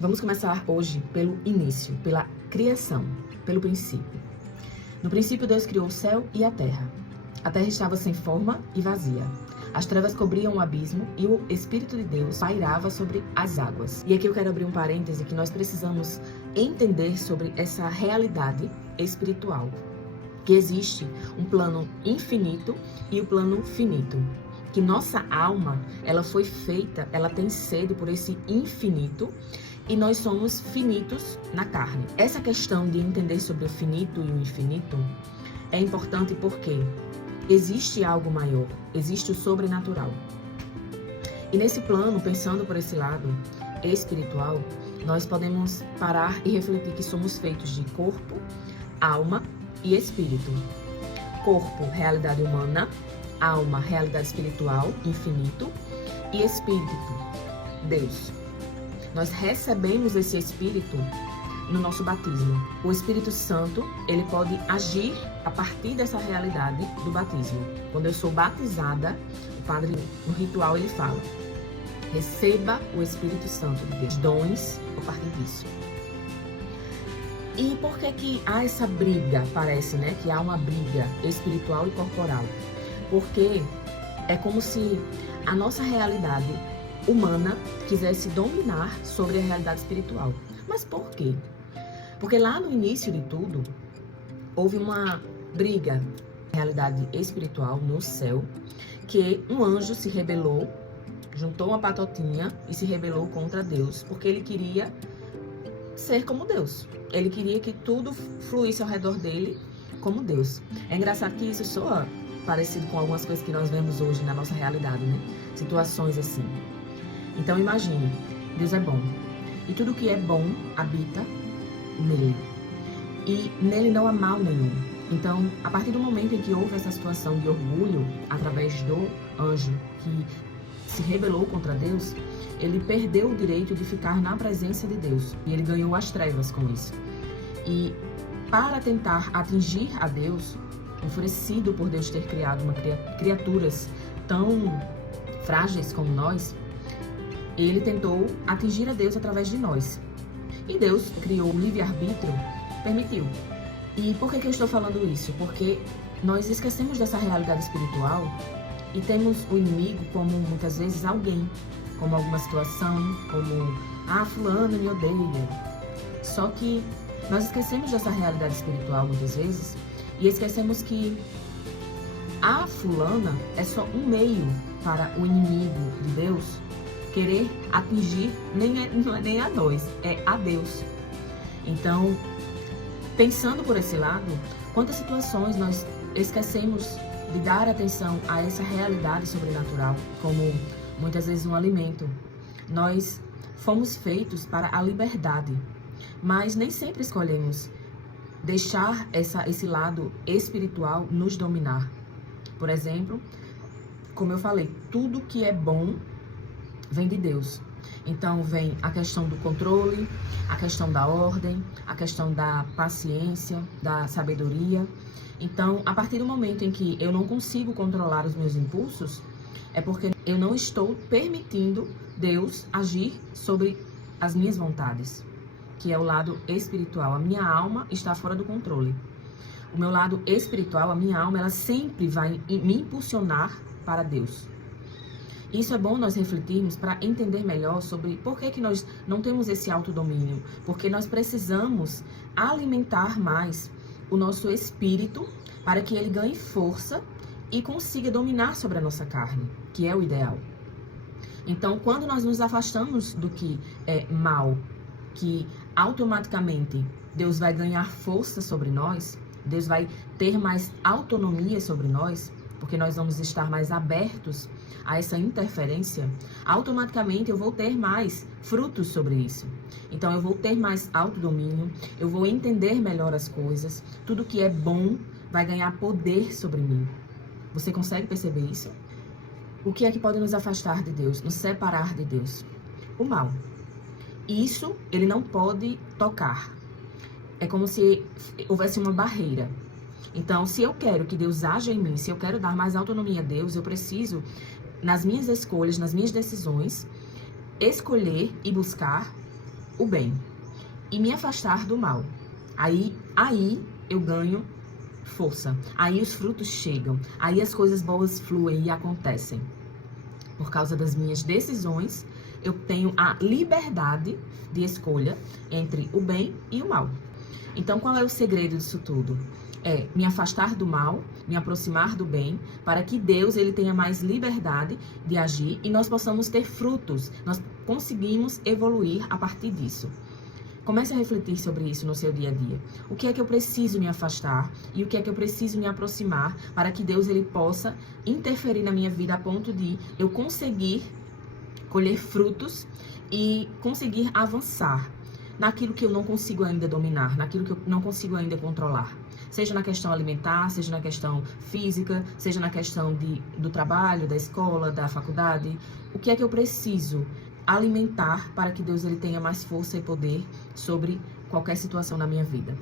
Vamos começar hoje pelo início, pela criação, pelo princípio. No princípio, Deus criou o céu e a terra. A terra estava sem forma e vazia. As trevas cobriam o abismo e o Espírito de Deus pairava sobre as águas. E aqui eu quero abrir um parêntese que nós precisamos entender sobre essa realidade espiritual. Que existe um plano infinito e o plano finito. Que nossa alma, ela foi feita, ela tem sede por esse infinito e nós somos finitos na carne. Essa questão de entender sobre o finito e o infinito é importante porque existe algo maior, existe o sobrenatural. E nesse plano, pensando por esse lado espiritual, nós podemos parar e refletir que somos feitos de corpo, alma e espírito. Corpo, realidade humana, alma, realidade espiritual, infinito, e espírito, Deus. Nós recebemos esse espírito no nosso batismo. O Espírito Santo, ele pode agir a partir dessa realidade do batismo. Quando eu sou batizada, o padre, no ritual, ele fala: receba o Espírito Santo de Deus, dons a partir disso. E por que há essa briga? Parece, né, que há uma briga espiritual e corporal. Porque é como se a nossa realidade humana quisesse dominar sobre a realidade espiritual. Mas por quê? Porque lá no início de tudo, houve uma briga na realidade espiritual no céu, que um anjo se rebelou, juntou uma patotinha e se rebelou contra Deus, porque ele queria ser como Deus. Ele queria que tudo fluísse ao redor dele como Deus. É engraçado que isso soa parecido com algumas coisas que nós vemos hoje na nossa realidade, né? Situações assim. Então imagine, Deus é bom. E tudo que é bom habita nele. E nele não há mal nenhum. Então, a partir do momento em que houve essa situação de orgulho, através do anjo que se rebelou contra Deus, ele perdeu o direito de ficar na presença de Deus. E ele ganhou as trevas com isso. E para tentar atingir a Deus, enfurecido por Deus ter criado criaturas tão frágeis como nós, ele tentou atingir a Deus através de nós. E Deus criou o livre-arbítrio, permitiu. E por que eu estou falando isso? Porque nós esquecemos dessa realidade espiritual e temos o inimigo como muitas vezes alguém, como alguma situação, como fulano me odeia. Só que nós esquecemos dessa realidade espiritual muitas vezes e esquecemos que a fulana é só um meio para o inimigo de Deus querer atingir, não é nem a nós, é a Deus. Então, pensando por esse lado, quantas situações nós esquecemos de dar atenção a essa realidade sobrenatural, como muitas vezes um alimento. Nós fomos feitos para a liberdade, mas nem sempre escolhemos deixar esse lado espiritual nos dominar. Por exemplo, como eu falei, tudo que é bom vem de Deus. Então vem a questão do controle, a questão da ordem, a questão da paciência, da sabedoria. Então, a partir do momento em que eu não consigo controlar os meus impulsos, é porque eu não estou permitindo Deus agir sobre as minhas vontades, que é o lado espiritual. A minha alma está fora do controle. O meu lado espiritual, a minha alma, ela sempre vai me impulsionar para Deus. Isso é bom nós refletirmos para entender melhor sobre por que nós não temos esse autodomínio. Porque nós precisamos alimentar mais o nosso espírito para que ele ganhe força e consiga dominar sobre a nossa carne, que é o ideal. Então, quando nós nos afastamos do que é mal, que automaticamente Deus vai ganhar força sobre nós, Deus vai ter mais autonomia sobre nós, porque nós vamos estar mais abertos a essa interferência, automaticamente eu vou ter mais frutos sobre isso. Então eu vou ter mais autodomínio, eu vou entender melhor as coisas, tudo que é bom vai ganhar poder sobre mim. Você consegue perceber isso? O que é que pode nos afastar de Deus, nos separar de Deus? O mal. Isso ele não pode tocar. É como se houvesse uma barreira. Então, se eu quero que Deus haja em mim, se eu quero dar mais autonomia a Deus, eu preciso, nas minhas escolhas, nas minhas decisões, escolher e buscar o bem e me afastar do mal. Aí eu ganho força. Aí os frutos chegam. Aí as coisas boas fluem e acontecem. Por causa das minhas decisões, eu tenho a liberdade de escolha entre o bem e o mal. Então, qual é o segredo disso tudo? É me afastar do mal, me aproximar do bem, para que Deus ele tenha mais liberdade de agir e nós possamos ter frutos. Nós conseguimos evoluir a partir disso. Comece a refletir sobre isso no seu dia a dia. O que é que eu preciso me afastar e o que é que eu preciso me aproximar para que Deus ele possa interferir na minha vida a ponto de eu conseguir colher frutos e conseguir avançar naquilo que eu não consigo ainda dominar, naquilo que eu não consigo ainda controlar. Seja na questão alimentar, seja na questão física, seja na questão do trabalho, da escola, da faculdade. O que é que eu preciso alimentar para que Deus ele tenha mais força e poder sobre qualquer situação na minha vida?